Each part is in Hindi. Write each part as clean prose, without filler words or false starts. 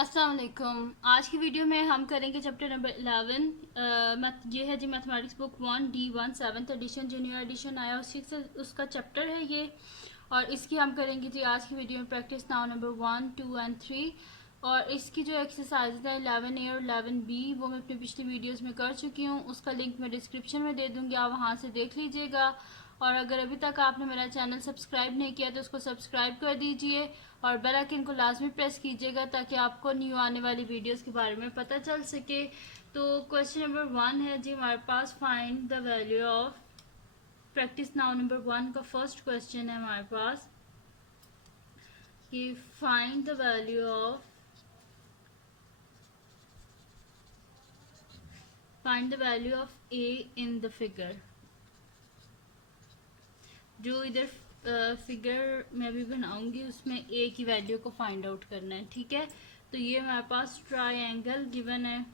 अस्सलाम वालेकुम। आज की वीडियो में हम करेंगे चैप्टर नंबर 11। ये है जी mathematics book 1D1 7th edition junior edition आया उसका चैप्टर है ये। और इसकी हम करेंगे जी आज की वीडियो में प्रैक्टिस नाउ नंबर 1, 2 एंड 3। और इसकी जो एक्सरसाइज है 11A और 11B वो मैं अपनी पिछली वीडियोस में कर चुकी हूँ। उसका लिंक मैं डिस्क्रिप्शन में दे दूँगी, आप वहाँ से देख लीजिएगा। और अगर अभी तक आपने मेरा चैनल सब्सक्राइब नहीं किया तो उसको सब्सक्राइब कर दीजिए और बेल आइकन को लाजमी प्रेस कीजिएगा ताकि आपको न्यू आने वाली वीडियोस के बारे में पता चल सके। तो क्वेश्चन नंबर 1 है जी हमारे पास, find the value of. Practice now number 1 का फर्स्ट क्वेश्चन है हमारे पास कि find the value of A in the figure. जो इधर फिगर मैं भी बनाऊंगी उसमें ए की वैल्यू को फाइंड आउट करना है, ठीक है। तो ये हमारे पास ट्रायंगल गिवन है,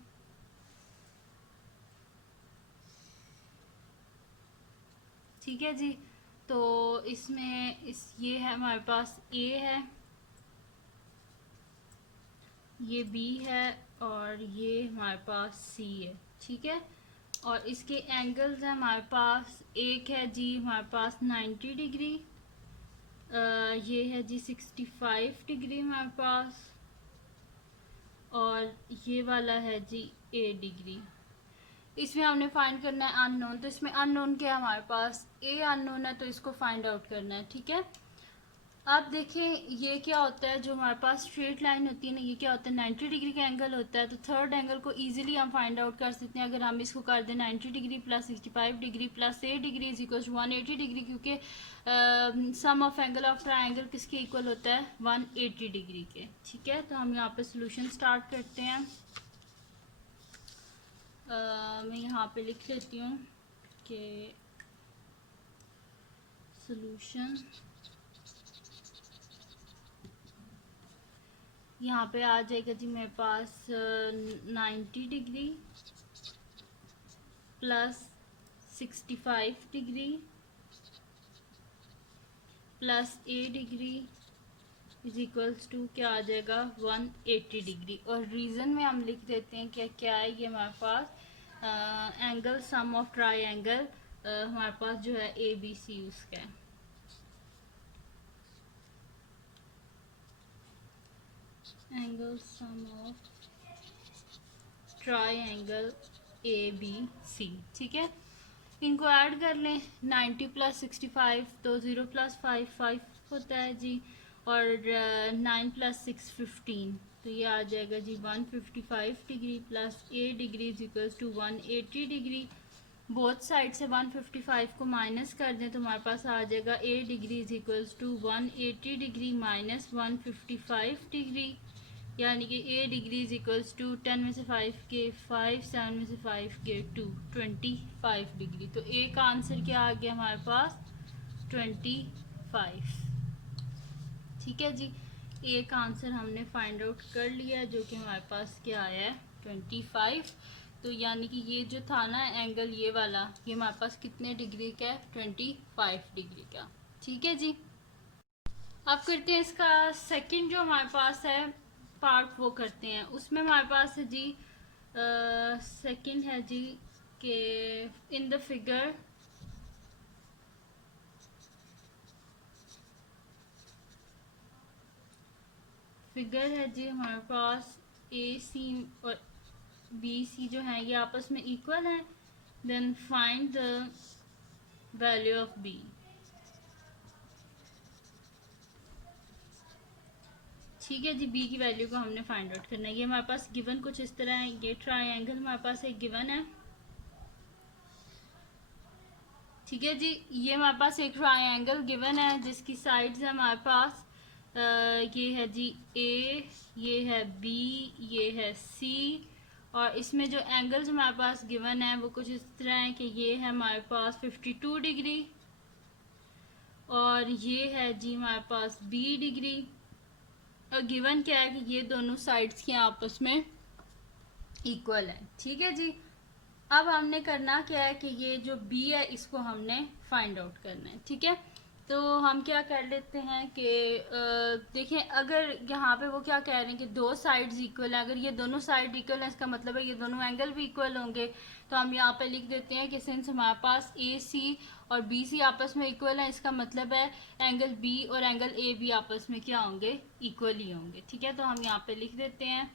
ठीक है जी। तो इसमें ये है हमारे पास ए है, ये बी है और ये हमारे पास सी है, ठीक है। और इसके एंगल्स हैं हमारे पास, एक है जी हमारे पास 90 डिग्री, ये है जी 65 डिग्री हमारे पास, और ये वाला है जी 8 डिग्री। इसमें हमने फाइंड करना है अननोन। तो इसमें अननोन क्या है हमारे पास, ए अननोन है तो इसको फाइंड आउट करना है, ठीक है। अब देखें ये क्या होता है, जो हमारे पास स्ट्रेट लाइन होती है ना, ये क्या होता है 90 डिग्री का एंगल होता है। तो थर्ड एंगल को इजीली हम फाइंड आउट कर सकते हैं अगर हम इसको कर दें 90 degree plus 65 degree plus 8 degree is equal 180 degree, क्योंकि सम ऑफ एंगल ऑफ ट्रायंगल किसके इक्वल होता है 180 डिग्री के, ठीक है। तो हम यहाँ पे सोल्यूशन स्टार्ट करते हैं। मैं यहाँ पे लिख लेती हूँ कि सोल्यूशन यहाँ पे आ जाएगा जी मेरे पास 90 degree plus 65 degree plus 8 degree is equals to क्या आ जाएगा 180 डिग्री। और रीज़न में हम लिख देते हैं क्या क्या है ये हमारे पास angle sum of triangle हमारे पास जो है ABC उसका है। Angle sum of triangle ABC, ठीक है। इनको ऐड कर लें, 90 प्लस 65 तो 0 प्लस 5 5 होता है जी, और 9 प्लस 6 15, तो ये आ जाएगा जी 155 degree plus 8 degree is equals to 180 degree. Both side से 155 को माइनस कर दें तो हमारे पास आ जाएगा 8 degree is equals to 180 degree minus 155 degree, यानी कि 8 डिग्री इज इक्वल्स टू 10 में से 5 के 5, 7 में से 5 के 2, 25 डिग्री। तो ए का आंसर क्या आ गया हमारे पास 25, ठीक है जी। ए का आंसर हमने फाइंड आउट कर लिया जो कि हमारे पास क्या आया है 25। तो यानी कि ये जो था ना एंगल ये वाला, ये हमारे पास कितने डिग्री का है 25 डिग्री का, ठीक है जी। अब करते हैं इसका सेकंड जो हमारे पास है पार्ट, वो करते हैं। उसमें हमारे पास है जी सेकंड है जी कि इन द फिगर है जी हमारे पास AC और BC जो है ये आपस में इक्वल है। Then find the value of B, ठीक है जी। B की वैल्यू को हमने फाइंड आउट करना है। ये हमारे पास गिवन कुछ इस तरह है, ये ट्रायंगल हमारे पास एक गिवन है, ठीक है जी। ये हमारे पास एक ट्रायंगल गिवन है जिसकी साइड्स है हमारे पास ये है जी A, ये है B, ये है C। और इसमें जो एंगल्स हमारे पास गिवन है वो कुछ इस तरह है कि ये है हमारे पास 52 डिग्री और ये है जी हमारे पास B डिग्री। और गिवन क्या है कि ये दोनों साइड्स के आपस में इक्वल है, ठीक है जी। अब हमने करना क्या है कि ये जो B है इसको हमने फाइंड आउट करना है, ठीक है। तो हम क्या कर लेते हैं कि देखें, अगर यहाँ पे वो क्या कह रहे हैं कि दो साइड्स इक्वल है, अगर ये दोनों साइड इक्वल है इसका मतलब है ये दोनों एंगल भी इक्वल होंगे। तो हम यहाँ पे लिख देते हैं कि सिंस हमारे पास ए सी और बी सी आपस में इक्वल है, इसका मतलब है एंगल बी और एंगल ए भी आपस में क्या होंगे, इक्वल ही होंगे। ठीक है, तो हम यहाँ पे लिख देते हैं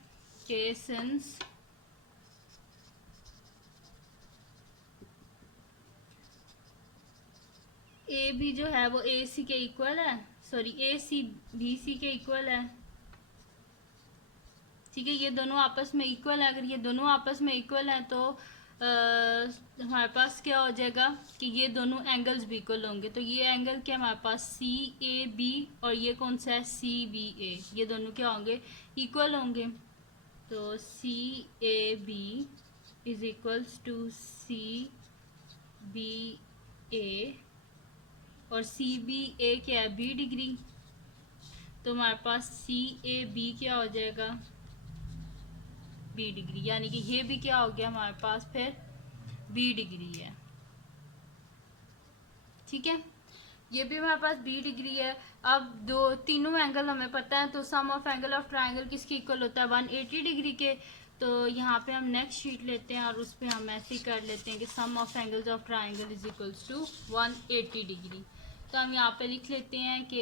कि सिंस ए बी जो है वो ए सी के इक्वल है, सॉरी ए सी बी सी के इक्वल है। ठीक है, ये दोनों आपस में इक्वल है। अगर ये दोनों आपस में इक्वल है तो हमारे पास क्या हो जाएगा कि ये दोनों एंगल्स भी इक्वल होंगे। तो ये एंगल क्या हमारे पास सी ए बी और ये कौन सा है सी बी ए, ये दोनों क्या होंगे, इक्वल होंगे। तो C A B is equals to C B A और सी बी ए क्या है, बी डिग्री। तो हमारे पास सी ए बी क्या हो जाएगा, बी डिग्री, यानी कि ये भी क्या हो गया हमारे पास फिर बी डिग्री है। ठीक है, ये भी हमारे पास बी डिग्री है। अब दो तीनों एंगल हमें पता है, तो सम ऑफ एंगल ऑफ ट्राइंगल किसके इक्वल होता है, 180 डिग्री के। तो यहाँ पे हम नेक्स्ट शीट लेते हैं और उस पर हम ऐसे ही कर लेते हैं कि sum of angles of triangle is equals to 180 degree. तो हम यहाँ पे लिख लेते हैं कि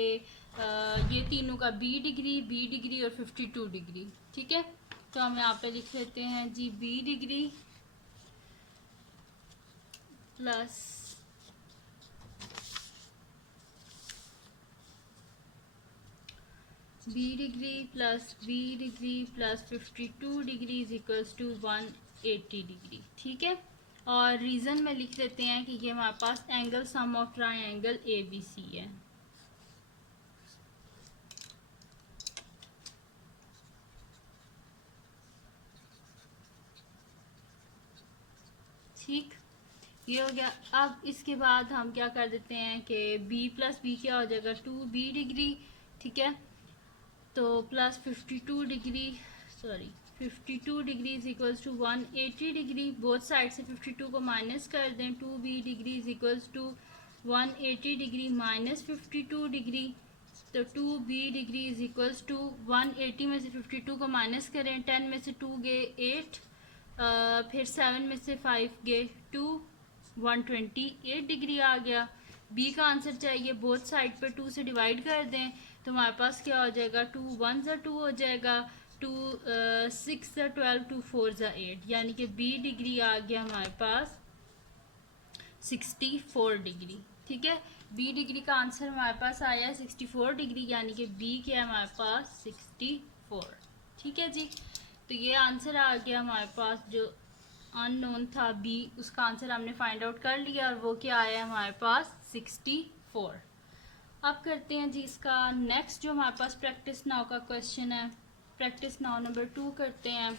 ये तीनों का बी डिग्री और 52 डिग्री। ठीक है, तो हम यहाँ पे लिख लेते हैं जी B degree plus B degree plus B degree plus 52 degree is equals to 180 degree. ठीक है, और रीज़न में लिख लेते हैं कि ये हमारे पास angle sum of triangle A B C है। ठीक, ये हो गया। अब इसके बाद हम क्या कर देते हैं कि b प्लस बी क्या हो जाएगा, 2b डिग्री। ठीक है, तो plus 52 degree, sorry 52 degree is equals to 180 degree. Both side से 52 को माइनस कर दें, 2b degree is equals to 180 degree minus 52 degree. तो 2b degree is equals to 180 में से 52 को माइनस करें, 10 में से 2 गए 8, फिर 7 में से 5 गए 2, 128 डिग्री आ गया। बी का आंसर चाहिए, बोथ साइड पर 2 से डिवाइड कर दें तो हमारे पास क्या हो जाएगा, 2 1 ज़ा 2 हो जाएगा, 2 6 ज़ा 12, 2 4 ज़ा 8, यानी कि बी डिग्री आ गया हमारे पास 64 डिग्री। ठीक है, बी डिग्री का आंसर हमारे पास आया 64 डिग्री, यानी कि बी क्या है हमारे पास 64। ठीक है जी, तो ये आंसर आ गया हमारे पास। जो अननोन था बी, उसका आंसर हमने फाइंड आउट कर लिया और वो क्या आया हमारे पास 64। अब करते हैं जी इसका नेक्स्ट, जो हमारे पास प्रैक्टिस नाउ का क्वेश्चन है। प्रैक्टिस नाउ नंबर 2 करते हैं।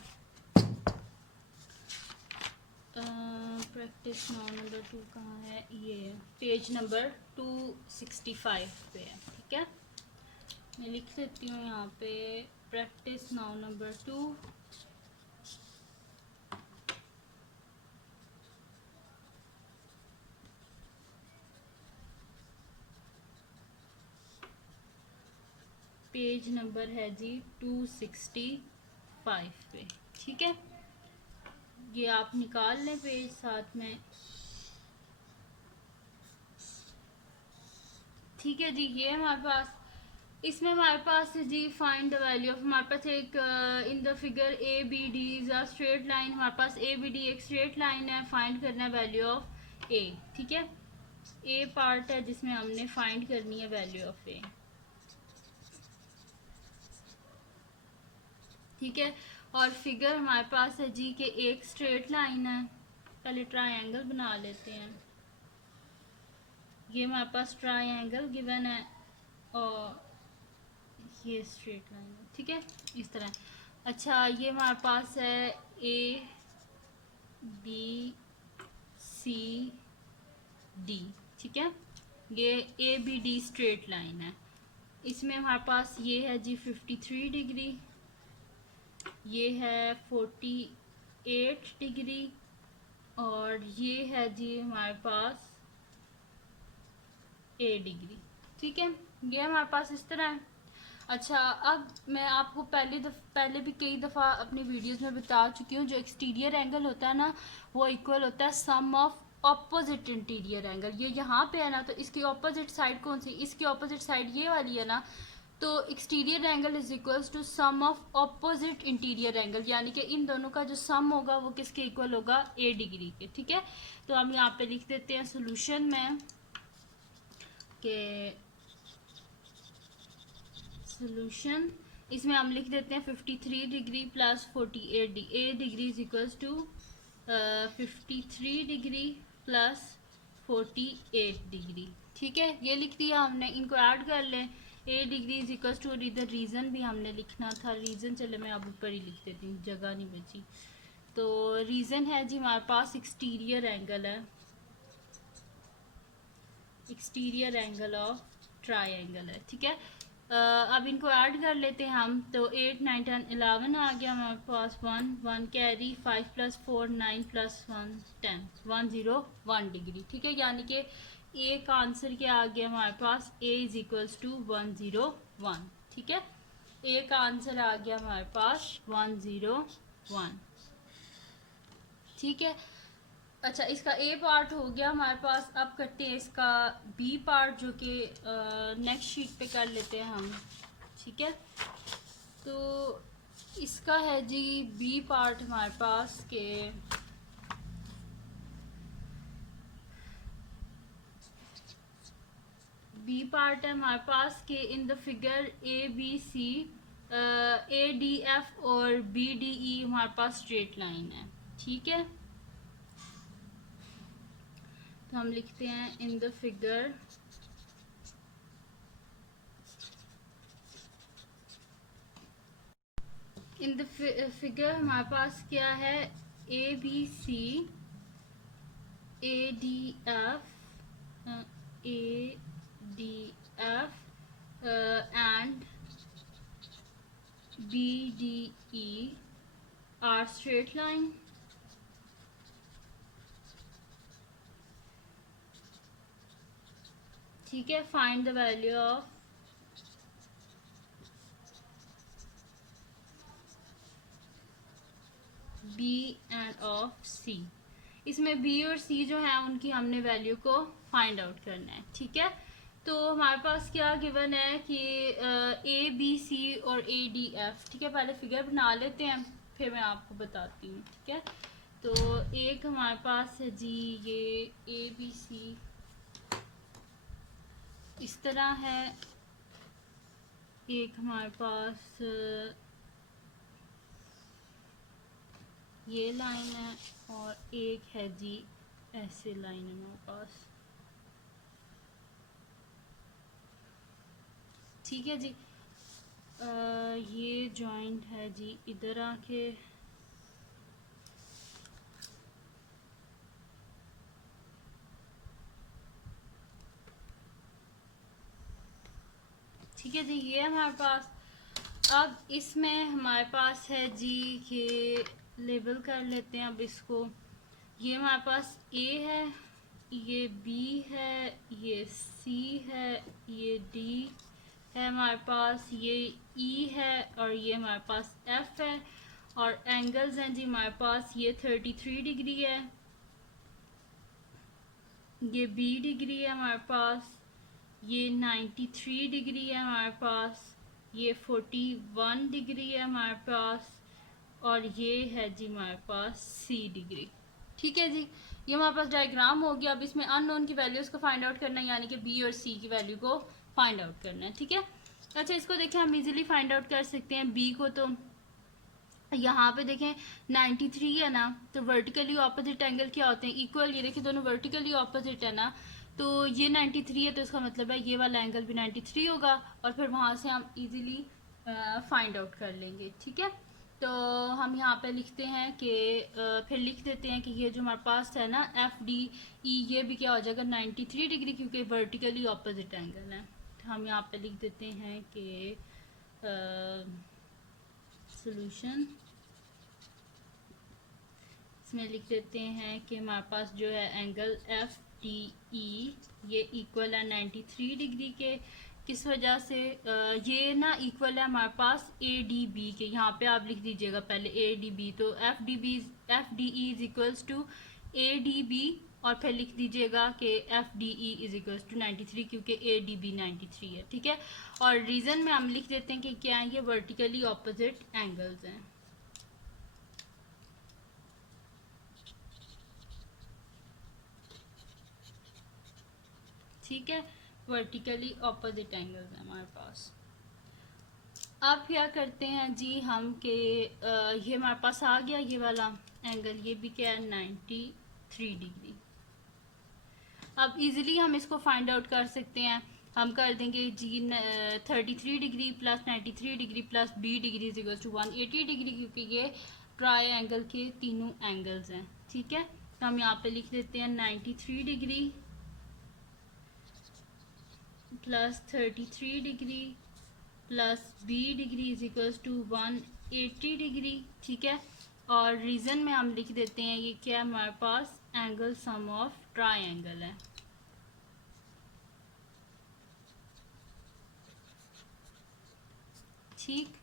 प्रैक्टिस नाउ नंबर 2 कहाँ है, ये पेज नंबर 265 पे है। ठीक है, मैं लिख लेती हूँ यहाँ पे practice now number 2। Page number है जी 265 पे। ठीक है, ये आप निकाल लें पेज साथ में। ठीक है जी, ये हमारे पास, इसमें हमारे पास जी फाइंड द वैल्यू ऑफ, हमारे पास एक in the figure A B D is a straight line. हमारे पास ए बी डी एक स्ट्रेट लाइन है, फाइंड करना है वैल्यू ऑफ ए। ठीक है, ए पार्ट है जिसमें हमने फाइंड करनी है वैल्यू ऑफ ए। ठीक है, और फिगर हमारे पास है जी कि एक स्ट्रेट लाइन है। पहले ट्रायंगल बना लेते हैं। ये हमारे पास ट्रायंगल गिवन है और ये स्ट्रेट लाइन है। ठीक है, इस तरह। अच्छा, ये हमारे पास है ए बी सी डी। ठीक है, ये A B D straight line है। इसमें हमारे पास ये है जी 53 डिग्री, ये है 48 डिग्री और ये है जी हमारे पास ए डिग्री। ठीक है, ये हमारे पास इस तरह है। अच्छा, अब मैं आपको पहले भी कई दफ़ा अपनी वीडियोस में बता चुकी हूँ, जो एक्सटीरियर एंगल होता है ना वो इक्वल होता है सम ऑफ ऑपोजिट इंटीरियर एंगल। ये यहाँ पे है ना, तो इसकी ऑपोजिट साइड कौन सी, इसकी ऑपोजिट साइड ये वाली है ना, तो exterior angle is equals to sum of opposite interior angle, यानी कि इन दोनों का जो सम होगा वो किसके इक्वल होगा, ए डिग्री के। ठीक है, तो हम यहाँ पे लिख देते हैं सोल्यूशन में के सोल्यूशन, इसमें हम लिख देते हैं 53 degree plus 48 degree is equals to 53 degree plus 48 degree. ठीक है, ये लिख दिया हमने, इनको ऐड कर लें। ए डिग्री इज इक्वल्स टू, और इधर रीज़न भी हमने लिखना था, रीज़न चले मैं अब ऊपर ही लिख देती हूँ, जगह नहीं बची। तो रीज़न है जी हमारे पास एक्सटीरियर एंगल है, एक्सटीरियर एंगल ऑफ ट्रायंगल है। ठीक है, अब इनको ऐड कर लेते हैं हम। तो 8 9 10 11 आ गया हमारे पास, 1 कैरी, 5 + 4 9 + 1 10, 101 डिग्री। ठीक है, यानी कि ए का आंसर क्या आ गया हमारे पास, ए इज इक्वल्स टू 101। ठीक है, ए का आंसर आ गया हमारे पास 101। ठीक है, अच्छा इसका ए पार्ट हो गया हमारे पास। अब करते हैं इसका बी पार्ट, जो कि नेक्स्ट शीट पे कर लेते हैं हम। ठीक है, तो इसका है जी बी पार्ट हमारे पास के बी पार्ट है हमारे पास के in the figure A B C, A D F और बी डी ई हमारे पास स्ट्रेट लाइन है। ठीक है, तो हम लिखते हैं in the figure in the figure हमारे पास क्या है, A B C, A D F and B D E are straight line. ठीक है, find the value of B and of C. इसमें बी और सी जो है उनकी हमने वैल्यू को फाइंड आउट करना है। ठीक है, तो हमारे पास क्या गिवन है कि ए बी सी और ए डी एफ। ठीक है, पहले फिगर बना लेते हैं फिर मैं आपको बताती हूँ। ठीक है, तो एक हमारे पास है जी ये ए बी सी इस तरह है, एक हमारे पास ये लाइन है, और एक है जी ऐसे लाइन है हमारे पास। ठीक है जी, ये जॉइंट है जी इधर आके, ठीक है जी, ये हमारे पास। अब इसमें हमारे पास है जी ये लेबल कर लेते हैं अब इसको। ये हमारे पास ए है, ये बी है, ये सी है, ये डी है हमारे पास, ये ई है, और ये हमारे पास एफ है। और एंगल्स हैं जी हमारे पास, ये 33 डिग्री है, ये बी डिग्री है हमारे पास, ये 93 डिग्री है हमारे पास, ये 41 डिग्री है हमारे पास, और ये है जी हमारे पास सी डिग्री। ठीक है जी, ये हमारे पास डायग्राम हो गया। अब इसमें अननोन की वैल्यूज़ को फाइंड आउट करना है, यानी कि बी और सी की वैल्यू को फाइंड आउट करना है। ठीक है, अच्छा इसको देखें, हम इजीली फाइंड आउट कर सकते हैं बी को। तो यहाँ पे देखें 93 है ना, तो वर्टिकली ऑपोजिट एंगल क्या होते हैं, इक्वल। ये देखिए दोनों वर्टिकली ऑपोजिट है ना, तो ये 93 है, तो इसका मतलब है ये वाला एंगल भी 93 होगा, और फिर वहाँ से हम इजीली फाइंड आउट कर लेंगे। ठीक है, तो हम यहाँ पे लिखते हैं कि फिर लिख देते हैं कि ये जो हमारे पास है ना एफ डी ई, ये भी क्या हो जाएगा 93 डिग्री, क्योंकि वर्टिकली ऑपोजिट एंगल है। तो हम यहाँ पे लिख देते हैं कि सोल्यूशन, इसमें लिख देते हैं कि हमारे पास जो है एंगल एफ DE ये इक्वल है 93 डिग्री के। किस वजह से? ये ना इक्वल है हमारे पास ADB के। यहाँ पे आप लिख दीजिएगा पहले ADB, तो FDE is equals to ADB और फिर लिख दीजिएगा कि FDE इज इक्वल्स टू 93 क्योंकि ADB 93 है, ठीक है। और रीज़न में हम लिख देते हैं कि क्या है, ये वर्टिकली ऑपोजिट एंगल्स हैं, ठीक है। वर्टिकली ऑपोजिट एंगल्स हैं हमारे पास। अब क्या करते हैं जी हम कि ये हमारे पास आ गया ये वाला एंगल, ये भी क्या है 93 डिग्री। अब इजीली हम इसको फाइंड आउट कर सकते हैं। हम कर देंगे जी 33 degree plus 93 degree plus B degree is equal to 180 degree, क्योंकि ये ट्राई एंगल के तीनों एंगल्स हैं, ठीक है। तो हम यहाँ पे लिख देते हैं 93 degree plus 33 degree plus B degree is equals to 180 degree, ठीक है। और रीज़न में हम लिख देते हैं ये क्या है हमारे पास एंगल सम ऑफ ट्रायंगल है, ठीक।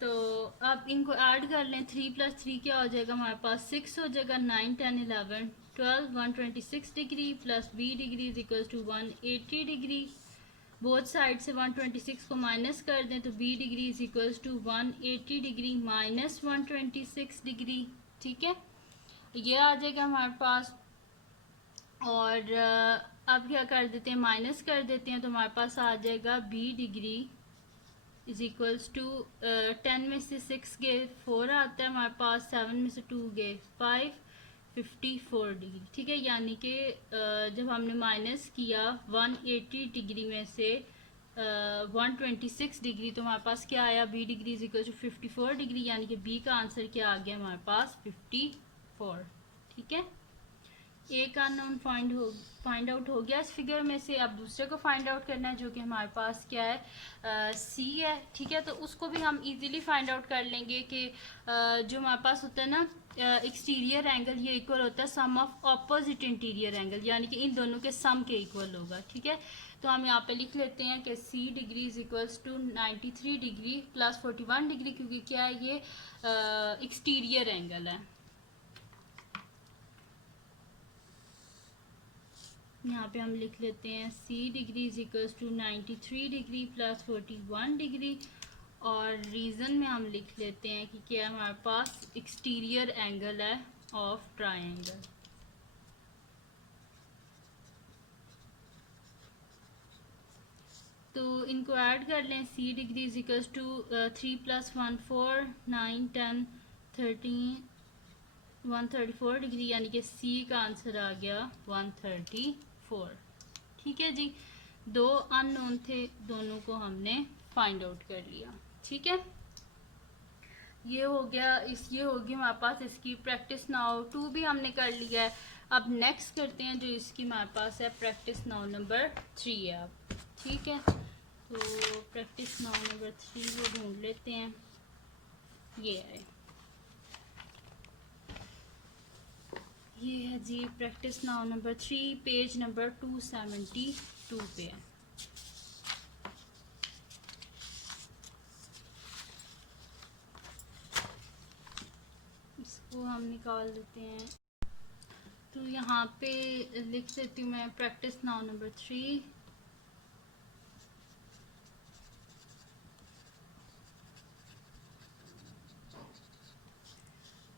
तो अब इनको ऐड कर लें, 3 प्लस 3 क्या हो जाएगा हमारे पास 6 हो जाएगा, 9 10 11 12 126 degree plus B degree is equals to 180 degree. Both side से 126 को माइनस कर दें तो B degree is equals to 180 degree minus 126 degree, ठीक है। ये आ जाएगा हमारे पास। और अब क्या कर देते हैं, माइनस कर देते हैं, तो हमारे पास आ जाएगा B degree is equals to 10 में से 6 गए 4 आता है हमारे पास, 7 में से 2 गए 5, 54 डिग्री, ठीक है। यानी कि जब हमने माइनस किया 180 डिग्री में से 126 डिग्री, तो हमारे पास क्या आया, B degree is equal to 54 degree, यानी कि B का आंसर क्या आ गया हमारे पास 54, ठीक है। एक अननोन फाइंड आउट हो गया इस फिगर में से। अब दूसरे को फाइंड आउट करना है जो कि हमारे पास क्या है C है, ठीक है। तो उसको भी हम इजीली फाइंड आउट कर लेंगे कि जो हमारे पास होता है ना एक्सटीरियर एंगल, ये इक्वल होता है सम ऑफ ऑपोजिट इंटीरियर एंगल, यानी कि इन दोनों के सम के इक्वल होगा, ठीक है। तो हम यहाँ पे लिख लेते हैं कि C degree is equals to 93 degree plus 41 degree, क्योंकि क्या है ये एक्सटीरियर एंगल है। यहाँ पे हम लिख लेते हैं C degree is equals to 93 degree plus 41 degree, और रीज़न में हम लिख लेते हैं कि क्या हमारे पास एक्सटीरियर एंगल है ऑफ ट्रायंगल। तो इनको ऐड कर लें, C degree is equals to 3 plus 1 4 9 10 13 134 degree, यानी कि C का आंसर आ गया 134, ठीक है जी। दो अननोन थे, दोनों को हमने फाइंड आउट कर लिया, ठीक है। ये हो गया ये होगी हमारे पास इसकी प्रैक्टिस नाउ 2 भी हमने कर लिया है। अब नेक्स्ट करते हैं जो इसकी हमारे पास है प्रैक्टिस नाउ नंबर 3 है अब, ठीक है। तो प्रैक्टिस नाउ नंबर 3 वो ढूंढ लेते हैं, ये है जी practice now number 3, page number 272 पे है। इसको हम निकाल देते हैं, तो यहाँ पे लिख देती हूँ मैं प्रैक्टिस नाउ नंबर 3,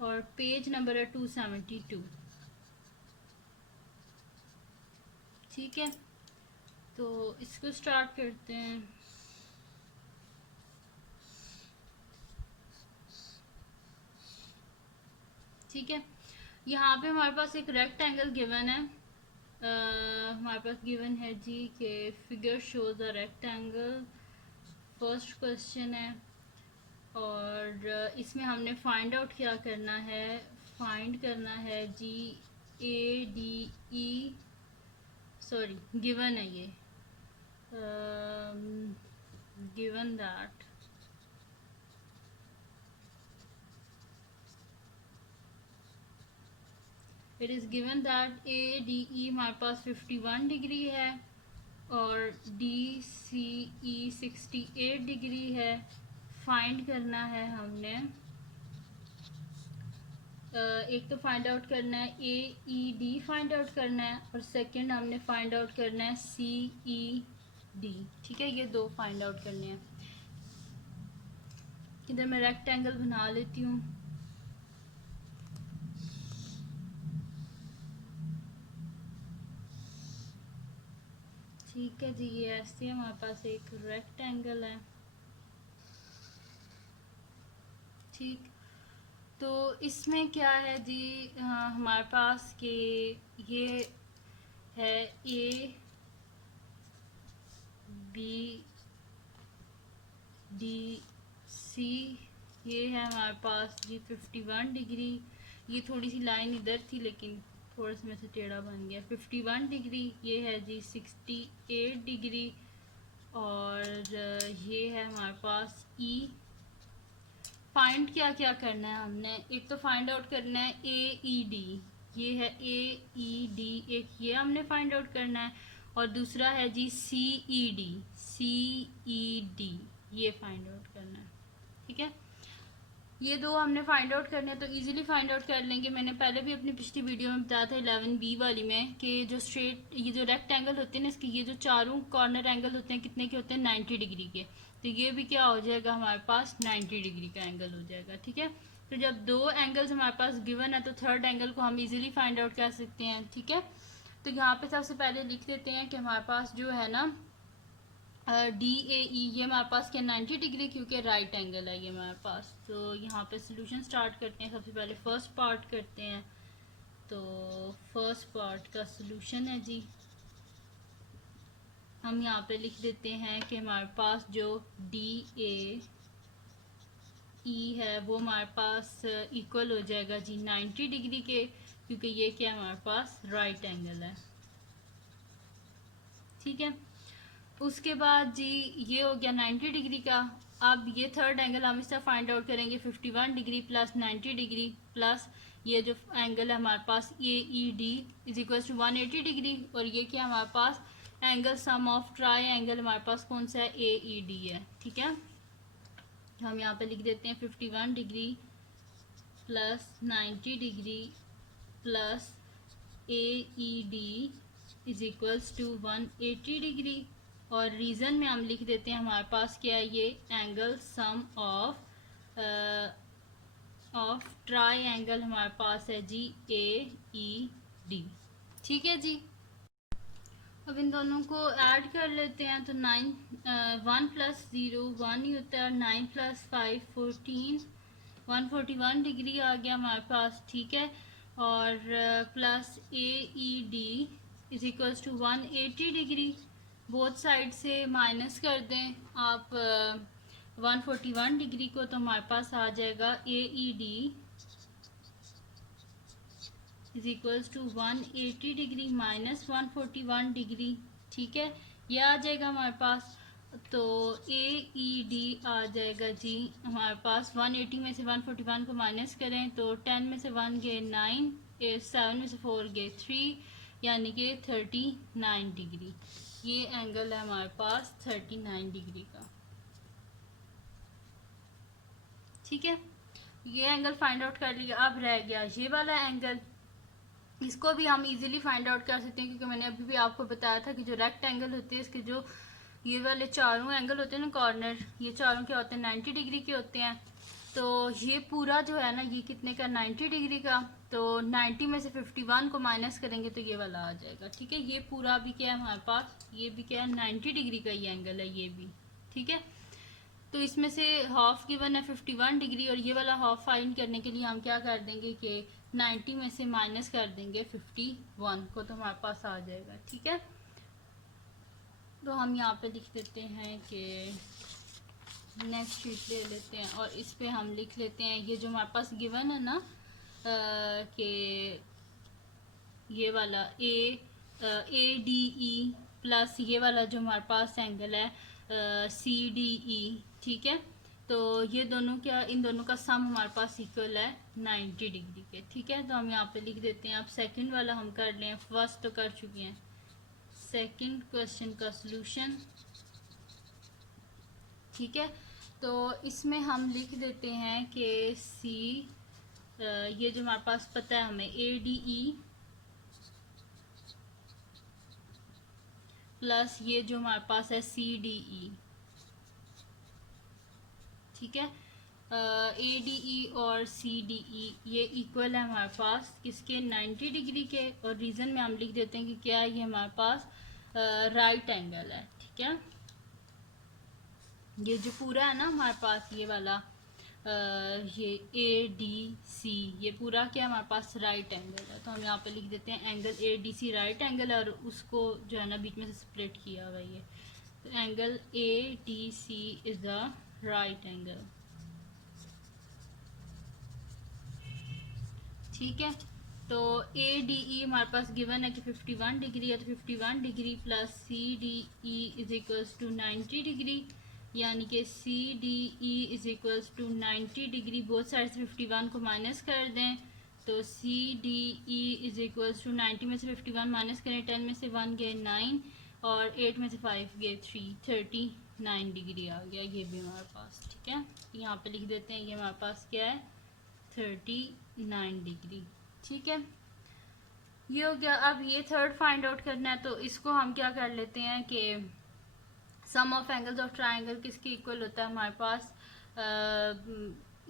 और पेज नंबर है 272, ठीक है। तो इसको स्टार्ट करते हैं। ठीक है, यहाँ पे हमारे पास एक रेक्टेंगल गिवन है। हमारे पास गिवन है जी कि figure shows a rectangle, first question है। और इसमें हमने फाइंड आउट क्या करना है, फाइंड करना है जी ADE, सॉरी गिवन है ये, given that it is given that A D E हमारे पास 51 डिग्री है और डी सी ई 68 डिग्री है। फाइंड करना है हमने, एक तो फाइंड आउट करना है ए ई डी फाइंड आउट करना है और सेकंड हमने फाइंड आउट करना है सी ई डी। ठीक है, ये दो फाइंड आउट करने हैं। इधर मैं रेक्टेंगल बना लेती हूँ। ठीक है जी, ये ऐसे हमारे पास एक रेक्टेंगल है। ठीक, तो इसमें क्या है जी, हमारे पास के ये है ए बी डी सी, ये है हमारे पास जी 51 डिग्री। ये थोड़ी सी लाइन इधर थी लेकिन थोड़ा सा में से टेढ़ा बन गया। 51 डिग्री, ये है जी 68 डिग्री और ये है हमारे पास ई। फाइंड क्या क्या करना है हमने, एक तो फाइंड आउट करना है ए ई डी, ये है ए ई डी, एक ये हमने फाइंड आउट करना है और दूसरा है जी सी ई डी, सी ई डी, ये फाइंड आउट करना है। ठीक है, ये दो हमने फाइंड आउट करने हैं तो इजीली फाइंड आउट कर लेंगे। मैंने पहले भी अपनी पिछली वीडियो में बताया था 11B वाली में कि जो स्ट्रेट ये जो रेक्टेंगल होते हैं ना, इसके ये जो चारों कॉर्नर एंगल होते हैं कितने के होते हैं, 90 डिग्री के। तो ये भी क्या हो जाएगा हमारे पास 90 डिग्री का एंगल हो जाएगा। ठीक है, तो जब दो एंगल्स हमारे पास गिवन है तो थर्ड एंगल को हम इजीली फाइंड आउट कर सकते हैं। ठीक है, तो यहाँ पे सबसे पहले लिख देते हैं कि हमारे पास जो है ना डी ए ई, ये हमारे पास क्या 90 डिग्री, क्योंकि राइट एंगल है ये हमारे पास। तो यहाँ पे सोल्यूशन स्टार्ट करते हैं। सबसे पहले फर्स्ट पार्ट करते हैं। तो फर्स्ट पार्ट का सोल्यूशन है जी, हम यहाँ पे लिख देते हैं कि हमारे पास जो डी ए ई है वो हमारे पास इक्वल हो जाएगा जी 90 डिग्री के, क्योंकि ये क्या हमारे पास राइट एंगल है। ठीक है, उसके बाद जी ये हो गया 90 डिग्री का। अब ये थर्ड एंगल हम इससे फाइंड आउट करेंगे 51 डिग्री प्लस 90 डिग्री प्लस ये जो एंगल है हमारे पास A E D is equal to 180 degree, और ये क्या हमारे पास angle sum of triangle हमारे पास कौन सा है, ए ई डी है। ठीक है, हम यहाँ पे लिख देते हैं 51 degree plus 90 degree plus A E D is equals to 180 degree, और रीज़न में हम लिख देते हैं हमारे पास क्या है, ये angle sum of triangle हमारे पास है जी ए ई डी। ठीक है जी, अब इन दोनों को ऐड कर लेते हैं। तो 1 प्लस 0 1 ही होता है और 9 प्लस 5 14, 141 डिग्री आ गया हमारे पास। ठीक है, और plus A E D is equals to 180 degree, both side से माइनस कर दें आप 141 डिग्री को, तो हमारे पास आ जाएगा A E D is equals to 180 degree minus 141 degree. ठीक है, ये आ जाएगा हमारे पास। तो ए ई डी आ जाएगा जी हमारे पास 180 में से 141 को माइनस करें तो 10 में से 1 गए 9, 7 में से 4 गए 3, यानी कि 39 डिग्री। ये एंगल है हमारे पास 39 डिग्री का। ठीक है, ये एंगल फाइंड आउट कर लिया। अब रह गया ये वाला एंगल, इसको भी हम इजीली फाइंड आउट कर सकते हैं, क्योंकि मैंने अभी भी आपको बताया था कि जो रेक्ट एंगल होते हैं इसके जो ये वाले चारों एंगल होते हैं ना कॉर्नर, ये चारों क्या होते हैं 90 डिग्री के होते हैं। तो ये पूरा जो है ना ये कितने का 90 डिग्री का, तो 90 में से 51 को माइनस करेंगे तो ये वाला आ जाएगा। ठीक है, ये पूरा भी क्या है हमारे पास, ये भी क्या है 90 डिग्री का ये एंगल है ये भी। ठीक है, तो इसमें से हाफ गिवन है 51 डिग्री और ये वाला हाफ फाइंड करने के लिए हम क्या कर देंगे कि 90 में से माइनस कर देंगे 51 को, तो हमारे पास आ जाएगा। ठीक है, तो हम यहाँ पे लिख देते हैं कि नेक्स्ट शीट ले लेते हैं और इस पे हम लिख लेते हैं ये जो हमारे पास गिवन है ना कि ये वाला ए डी ई प्लस ये वाला जो हमारे पास एंगल है सी डी ई। ठीक है, तो ये दोनों क्या, इन दोनों का सम हमारे पास इक्वल है 90 डिग्री के। ठीक है, तो हम यहाँ पे लिख देते हैं। अब सेकंड वाला हम कर लें, फर्स्ट तो कर चुके हैं। सेकंड क्वेश्चन का सॉल्यूशन, ठीक है, तो इसमें हम लिख देते हैं कि सी, ये जो हमारे पास पता है हमें, ADE प्लस ये जो हमारे पास है CDE। ठीक है, ADE और CDE ये इक्वल है हमारे पास किसके, 90 डिग्री के। और रीज़न में हम लिख देते हैं कि क्या है, ये हमारे पास राइट एंगल है। ठीक है, ये जो पूरा है ना हमारे पास ये वाला ये ADC, ये पूरा क्या हमारे पास राइट एंगल है। तो हम यहाँ पे लिख देते हैं एंगल ADC राइट एंगल है, और उसको जो है ना बीच में से स्प्लिट किया हुआ है ये। तो angle ADC is the right angle. ठीक है, तो ADE हमारे पास गिवन है कि 51 डिग्री है, तो 51 degree plus CDE is equals to 90 degree, यानी कि CDE is equals to 90 degree. Both side से 51 को माइनस कर दें, तो CDE इज इक्वल्स टू 90 में से 51 माइनस करें, 10 में से 1 गए 9 और 8 में से 5 गए 3, 39 डिग्री आ गया ये भी हमारे पास। ठीक है, यहाँ पे लिख देते हैं ये हमारे पास क्या है, 39 डिग्री। ठीक है, ये हो गया। अब ये थर्ड फाइंड आउट करना है, तो इसको हम क्या कर लेते हैं कि sum of angles of triangle किसके इक्वल होता है हमारे पास,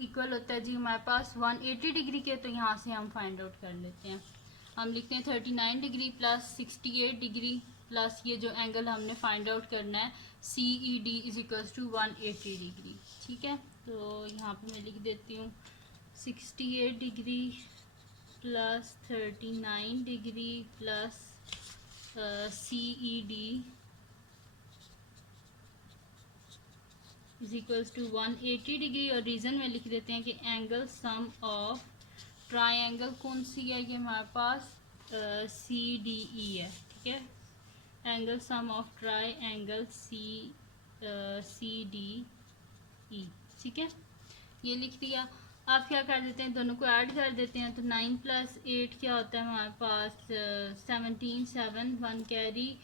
इक्वल होता है जी हमारे पास 180 डिग्री के। तो यहाँ से हम फाइंड आउट कर लेते हैं। हम लिखते हैं 39 डिग्री प्लस 68 डिग्री प्लस ये जो एंगल हमने फाइंड आउट करना है CED is equals to 180 degree. ठीक है, तो यहाँ पे मैं लिख देती हूँ 68 degree plus 39 degree plus CED is equals to 180 degree. और रीज़न में लिख देते हैं कि एंगल सम ऑफ ट्राइंगल कौन सी है, ये हमारे पास CDE है। ठीक है, angle sum of triangle CDE। ठीक है, ये लिख दिया। आप क्या कर देते हैं, दोनों को ऐड कर देते हैं, तो 9 प्लस 8 क्या होता है हमारे पास 17, 7 1 कैरी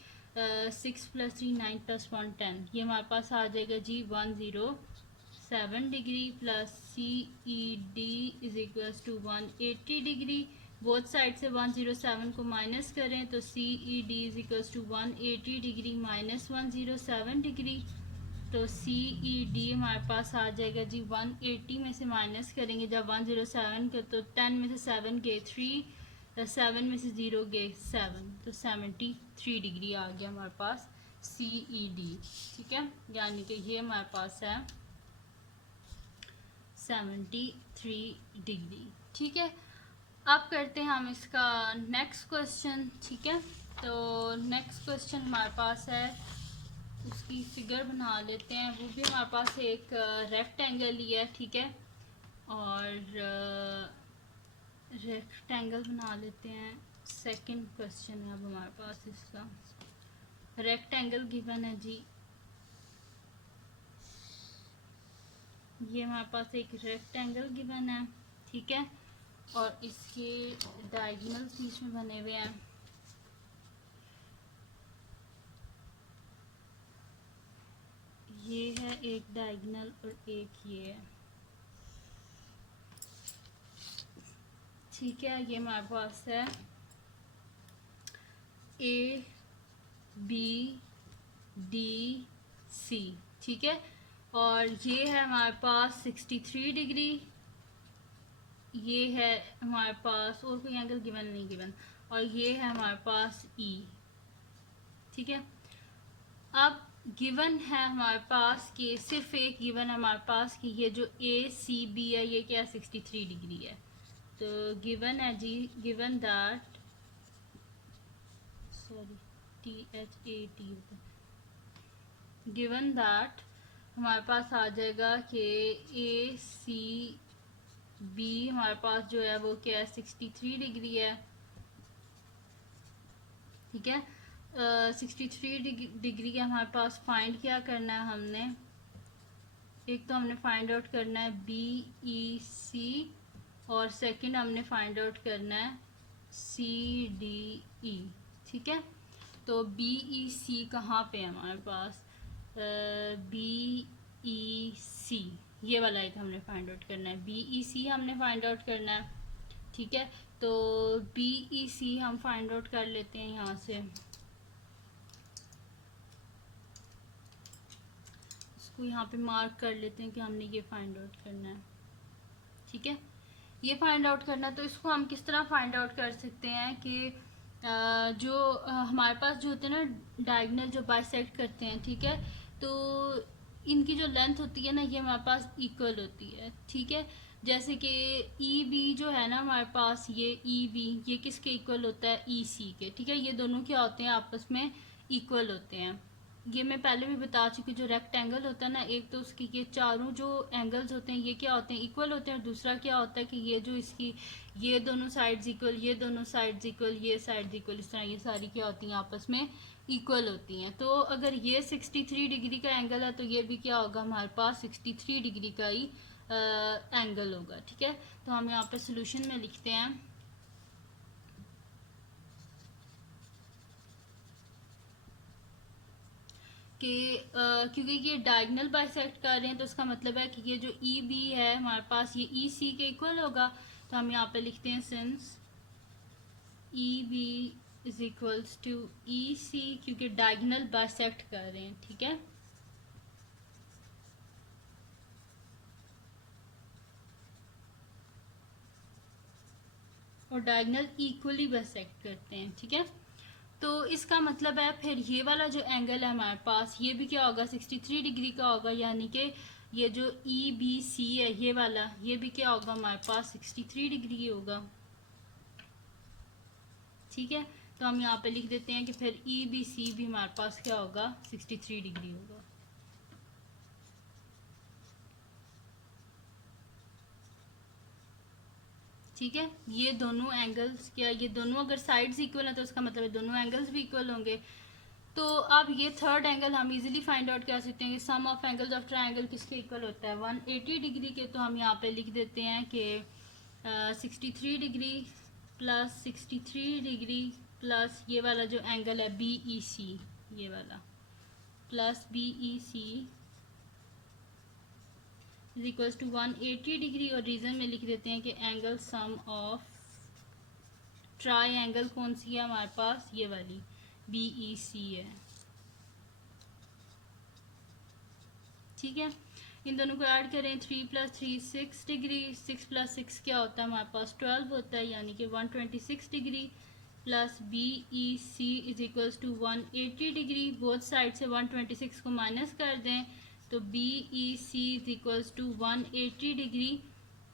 6 प्लस 3 9 प्लस 1 10, ये हमारे पास आ जाएगा जी 107 degree plus CED is equals to 180 degree. Both side से 107 को माइनस करें, तो CED is equals to 180 degree minus 107 degree. तो CED हमारे पास आ जाएगा जी 180 में से माइनस करेंगे जब 107 के, तो 10 में से 7 गए 3, 7 में से 0 गए 7, तो 73 डिग्री आ गया हमारे पास CED। ठीक है, यानी कि ये हमारे पास है 73 डिग्री। ठीक है, अब करते हैं हम इसका नेक्स्ट क्वेश्चन। ठीक है, तो नेक्स्ट क्वेश्चन हमारे पास है, उसकी फिगर बना लेते हैं। वो भी हमारे पास एक रेक्टेंगल ही है। ठीक है, और रेक्टेंगल बना लेते हैं। सेकंड क्वेश्चन है अब हमारे पास इसका, रेक्टेंगल गिवन है जी, ये हमारे पास एक रेक्टेंगल गिवन है। ठीक है, और इसके डायगोनल बीच में बने हुए हैं। ये है एक डायगोनल और एक ये है। ठीक है, ये हमारे पास है ABDC। ठीक है, और ये है हमारे पास 63 डिग्री, ये है हमारे पास, और कोई एंगल गिवन नहीं गिवन, और ये है हमारे पास E। ठीक है, अब गिवन है हमारे पास कि सिर्फ एक गिवन है हमारे पास कि ये जो ACB है ये क्या 63 डिग्री है। तो गिवन है जी, given that, sorry THAT, given that हमारे पास आ जाएगा कि ACB हमारे पास जो है वो क्या है 63 डिग्री है। ठीक है, 63 डिग्री का हमारे पास फाइंड क्या करना है हमने, एक तो हमने फाइंड आउट करना है BEC और सेकंड हमने फाइंड आउट करना है CDE। ठीक है, तो BEC कहाँ पे है हमारे पास? BEC ये वाला एक हमने फाइंड आउट करना है, BEC हमने फाइंड आउट करना है। ठीक है, तो BEC हम फाइंड आउट कर लेते हैं यहाँ से। इसको यहाँ पे मार्क कर लेते हैं कि हमने ये फाइंड आउट करना है। ठीक है, ये फाइंड आउट करना है। तो इसको हम किस तरह फाइंड आउट कर सकते हैं कि जो हमारे पास जो होते हैं ना डायगोनल जो बाइसेक्ट करते हैं, ठीक है, तो इनकी जो लेंथ होती है ना ये हमारे पास इक्वल होती है। ठीक है, जैसे कि EB जो है ना हमारे पास, ये EB ये किसके इक्वल होता है? EC के। ठीक है, ये दोनों क्या होते हैं? आपस में इक्वल होते हैं। ये मैं पहले भी बता चुकी, जो रेक्टेंगल होता है ना, एक तो उसकी ये चारों जो एंगल्स होते हैं ये क्या होते हैं? इक्वल होते हैं। और दूसरा क्या होता है कि ये जो इसकी ये दोनों साइड्स इक्वल, ये दोनों साइड्स इक्वल, ये साइड्स इक्वल, इस तरह ये सारी क्या होती हैं? आपस में इक्वल होती हैं। तो अगर ये 63 डिग्री का एंगल है तो ये भी क्या होगा? हमारे पास 63 डिग्री का ही एंगल होगा। ठीक है, तो हम यहाँ पे सोल्यूशन में लिखते हैं कि क्योंकि ये डायगोनल बाइसेक्ट कर रहे हैं तो इसका मतलब है कि ये जो EB है हमारे पास ये EC के इक्वल होगा। तो हम यहाँ पे लिखते हैं since EB is equals to EC, क्योंकि डायगोनल बाइसेक्ट कर रहे हैं। ठीक है, और डायगोनल इक्वली बाइसेक्ट करते हैं। ठीक है, तो इसका मतलब है फिर ये वाला जो एंगल है हमारे पास ये भी क्या होगा? 63 डिग्री का होगा, यानी कि ये जो EBC है ये वाला ये भी क्या होगा? हमारे पास 63 डिग्री होगा। ठीक है, तो हम यहाँ पे लिख देते हैं कि फिर EBC भी हमारे पास क्या होगा? 63 डिग्री होगा। ठीक है, ये दोनों एंगल्स क्या, ये दोनों अगर साइड्स इक्वल है तो उसका मतलब है दोनों एंगल्स भी इक्वल होंगे। तो अब ये थर्ड एंगल हम इजीली फाइंड आउट कर सकते हैं कि sum of angles of triangle किसके इक्वल होता है? 180 डिग्री के। तो हम यहाँ पे लिख देते हैं कि 63 डिग्री प्लस 63 डिग्री प्लस ये वाला जो एंगल है BEC ये वाला plus BEC is equals to 180 degree. और रीजन में लिख देते हैं कि angle sum of triangle कौन सी है हमारे पास? ये वाली BEC है। ठीक है, इन दोनों को ऐड करें 3 + 3 6 डिग्री, 6 + 6 क्या होता है हमारे पास? 12 होता है, यानी कि 126 degree plus BEC is equals to 180 degree. Both side से 126 को माइनस कर दें तो BEC is equals to 180 degree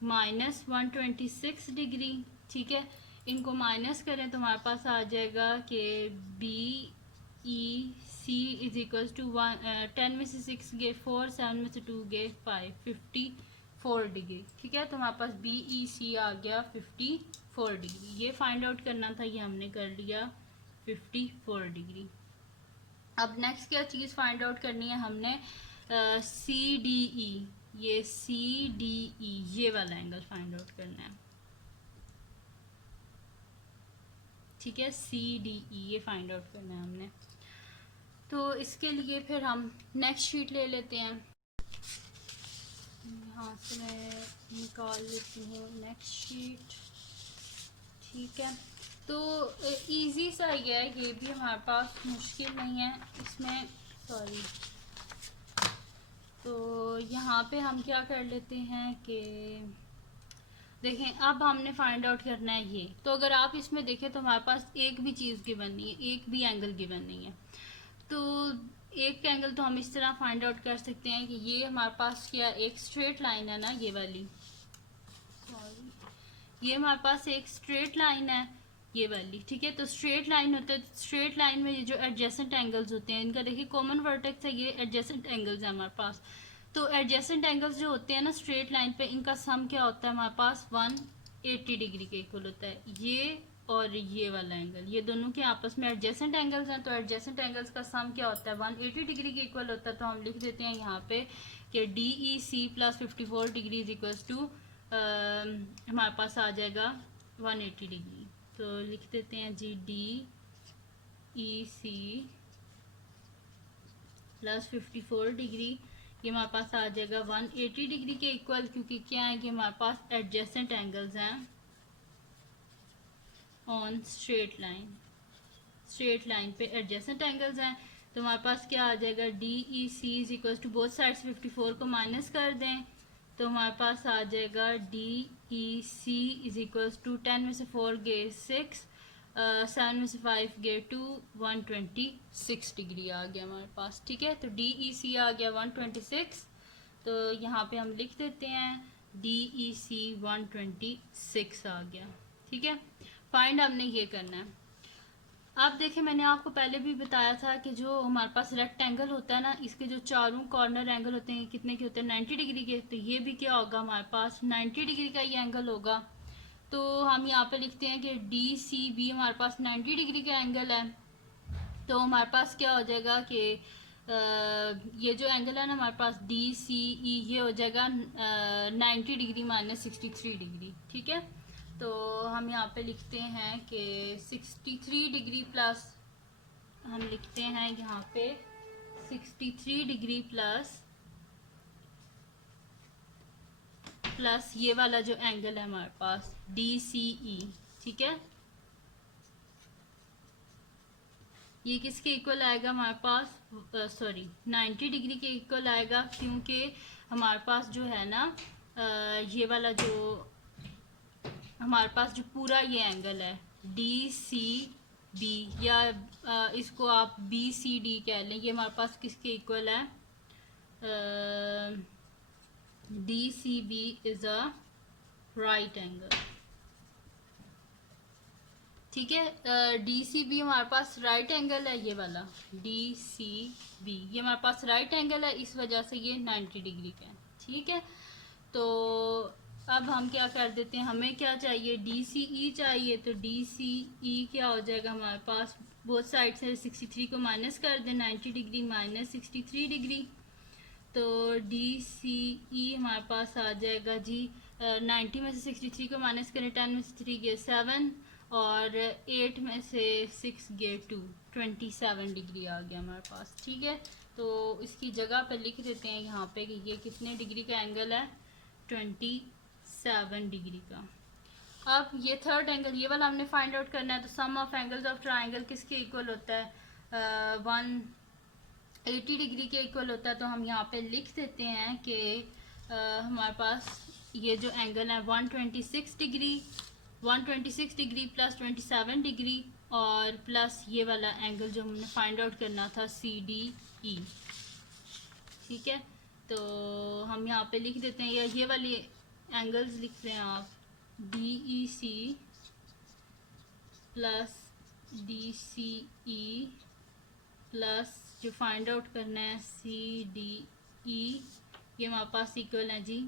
minus 126 degree. ठीक है, इनको माइनस करें तो हमारे पास आ जाएगा कि BEC इज इक्वल्स टू 10 में से 6 गए 4, 7 में से 2 गए 5, 54 डिग्री। ठीक है, तो हमारे पास BEC आ गया 54 डिग्री। ये फाइंड आउट करना था, ये हमने कर लिया 54 डिग्री। अब नेक्स्ट क्या चीज़ फाइंड आउट करनी है हमने? CDE, ये CDE ये वाला एंगल फाइंड आउट करना है। ठीक है, CDE ये फाइंड आउट करना है हमने। तो इसके लिए फिर हम नेक्स्ट शीट ले लेते हैं। यहाँ से मैं निकाल लेती हूँ नेक्स्ट शीट। ठीक है, तो इजी सा ही है, ये भी हमारे पास मुश्किल नहीं है इसमें, सॉरी। तो यहाँ पे हम क्या कर लेते हैं कि देखें, अब हमने फाइंड आउट करना है ये। तो अगर आप इसमें देखें तो हमारे पास एक भी चीज़ गिवन नहीं है, एक भी एंगल गिवन नहीं है। तो एक एंगल तो हम इस तरह फाइंड आउट कर सकते हैं कि ये हमारे पास क्या एक स्ट्रेट लाइन है ना, ये वाली, ये हमारे पास एक स्ट्रेट लाइन है ये वाली। ठीक है, तो स्ट्रेट लाइन होते हैं, स्ट्रेट लाइन में ये जो एडजेसेंट एंगल्स होते हैं इनका देखिए कॉमन वर्टेक्स है, ये एडजेसेंट एंगल्स है हमारे पास। तो एडजेसेंट एंगल्स जो होते हैं ना स्ट्रेट लाइन पे, इनका सम क्या होता है हमारे पास? 180 डिग्री के इक्वल होता है। ये और ये वाला एंगल, ये दोनों के आपस में एडजेसेंट एंगल्स हैं। तो एडजेसेंट एंगल्स का सम क्या होता है, 180 डिग्री के इक्वल होता है। तो हम लिख देते हैं यहाँ पे कि DEC plus 54 degree is equals to हमारे पास आ जाएगा 180 डिग्री। तो लिख देते हैं जी DEC प्लस 54 डिग्री, ये हमारे पास आ जाएगा 180 डिग्री के इक्वल, क्योंकि क्या है कि हमारे पास एडजेसेंट एंगल्स हैं ऑन स्ट्रेट लाइन पे एडजेसेंट एंगल्स हैं। तो हमारे पास क्या आ जाएगा, DEC is equal to both sides 54 को माइनस कर दें तो हमारे पास आ जाएगा DEC इज इक्वल टू 10 में से 4 गए 6, 7 में से 5 गए 2, 126 डिग्री आ गया हमारे पास। ठीक है, तो DEC आ गया 126। तो यहाँ पे हम लिख देते हैं DEC 126 आ गया। ठीक है, फाइंड हमने ये करना है। अब देखें, मैंने आपको पहले भी बताया था कि जो हमारे पास रेक्टेंगल होता है ना, इसके जो चारों कॉर्नर एंगल होते हैं कितने के होते हैं, 90 डिग्री के। तो ये भी क्या होगा, हमारे पास 90 डिग्री का ये एंगल होगा। तो हम यहाँ पे लिखते हैं कि DCB हमारे पास 90 डिग्री का एंगल है। तो हमारे पास क्या हो जाएगा कि ये जो एंगल है ना हमारे पास DCE, ये हो जाएगा 90 डिग्री माइनस 63 डिग्री। ठीक है, तो हम यहाँ पे लिखते हैं कि 63 डिग्री प्लस, हम लिखते हैं यहाँ पे 63 डिग्री प्लस ये वाला जो एंगल है हमारे पास DCE। ठीक है, ये किसके इक्वल आएगा हमारे पास, 90 डिग्री के इक्वल आएगा, क्योंकि हमारे पास जो है ना ये वाला जो हमारे पास जो पूरा ये एंगल है DCB, या इसको आप BCD कह लें, ये हमारे पास किसके इक्वल है, DCB is a right angle. ठीक है, DCB हमारे पास राइट एंगल है, ये वाला DCB ये हमारे पास राइट एंगल है, इस वजह से ये 90 डिग्री का है। ठीक है, तो अब हम क्या कर देते हैं, हमें क्या चाहिए, DCE चाहिए। तो DCE क्या हो जाएगा हमारे पास, बोथ साइड से 63 को माइनस कर दें, 90 डिग्री माइनस 63 डिग्री। तो DCE हमारे पास आ जाएगा जी 90 में से 63 को माइनस करें, 10 में से 3 गए 7 और 8 में से 6 गए 2, 27 डिग्री आ गया हमारे पास। ठीक है, तो इसकी जगह पर लिख देते हैं यहाँ पे कि ये कितने डिग्री का एंगल है, 27 डिग्री का। अब ये थर्ड एंगल, ये वाला हमने फाइंड आउट करना है। तो सम ऑफ एंगल्स ऑफ ट्राइंगल किसके इक्वल होता है, 180 डिग्री के इक्वल होता है। तो हम यहाँ पे लिख देते हैं कि हमारे पास ये जो एंगल है 126 डिग्री प्लस 27 डिग्री और प्लस ये वाला एंगल जो हमने फाइंड आउट करना था CDE। ठीक है, तो हम यहाँ पे लिख देते हैं, या ये वाली एंगल्स लिख रहे हैं आप, DEC प्लस DCE प्लस जो फाइंड आउट करना है CDE, ये हमारे पास इक्वल है जी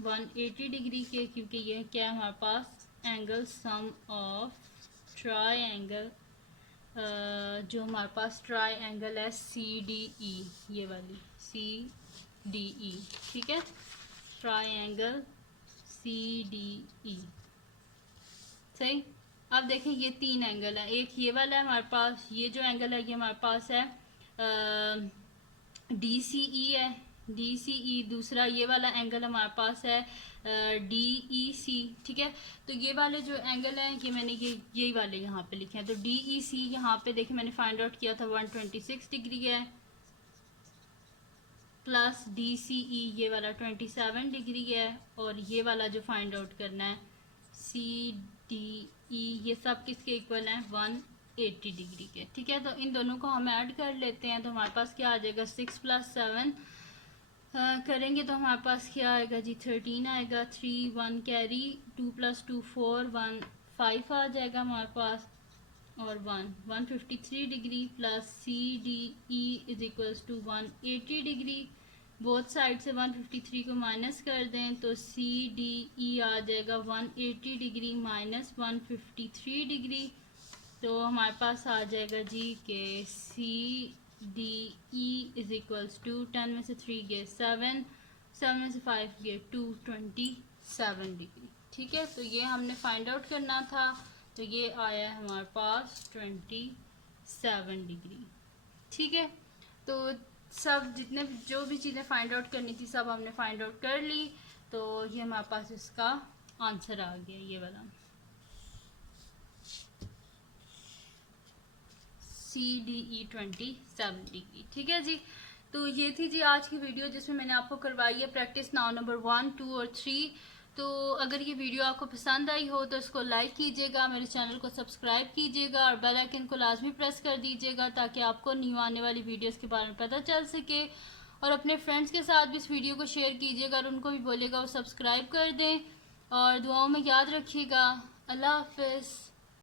180 डिग्री के, क्योंकि ये क्या है हमारे पास angle sum of triangle, जो हमारे पास ट्राई एंगल है CDE, ये वाली CDE। ठीक है, ट्राई एंगल CDE। सही, अब देखें ये तीन एंगल है, एक ये वाला है हमारे पास, ये जो एंगल है ये हमारे पास है DCE है, DCE। दूसरा ये वाला एंगल हमारे पास है DEC। ठीक है, तो ये वाले जो एंगल हैं ये मैंने यही वाले यहाँ पे लिखे हैं। तो DEC यहाँ पे देखिए मैंने फाइंड आउट किया था 126 डिग्री है, प्लस DCE ये वाला 27 डिग्री है, और ये वाला जो फाइंड आउट करना है CDE, ये सब किसके इक्वल हैं, 180 डिग्री के। ठीक है, तो इन दोनों को हम ऐड कर लेते हैं। तो हमारे पास क्या आ जाएगा, 6 + 7 करेंगे तो हमारे पास क्या आएगा जी, 13 आएगा, 3 1 कैरी, 2 + 2 4 1 5 आ जाएगा हमारे पास, और 153 degree plus CDE is equals to 180 degree both side से 153 को माइनस कर दें तो सी डी ई आ जाएगा 180 डिग्री माइनस 153 डिग्री। तो हमारे पास आ जाएगा जी के C D E is equals to 10 में से 3 गए 7, 7 में से 5 गए 2, 27 डिग्री। ठीक है, तो ये हमने फाइंड आउट करना था। तो ये आया है हमारे पास 27 डिग्री। ठीक है, तो सब जितने जो भी चीज़ें फाइंड आउट करनी थी सब हमने फाइंड आउट कर ली। तो ये हमारे पास इसका आंसर आ गया, ये वाला CDE 27 डिग्री। ठीक है जी, तो ये थी जी आज की वीडियो जिसमें मैंने आपको करवाई है प्रैक्टिस नाउ नंबर 1, 2 और 3। तो अगर ये वीडियो आपको पसंद आई हो तो इसको लाइक कीजिएगा, मेरे चैनल को सब्सक्राइब कीजिएगा और बेल आइकन को लाजमी प्रेस कर दीजिएगा ताकि आपको न्यू आने वाली वीडियोस के बारे में पता चल सके। और अपने फ्रेंड्स के साथ भी इस वीडियो को शेयर कीजिएगा और उनको भी बोलिएगा वो सब्सक्राइब कर दें। और दुआओं में याद रखिएगा। अल्लाह हाफिज़।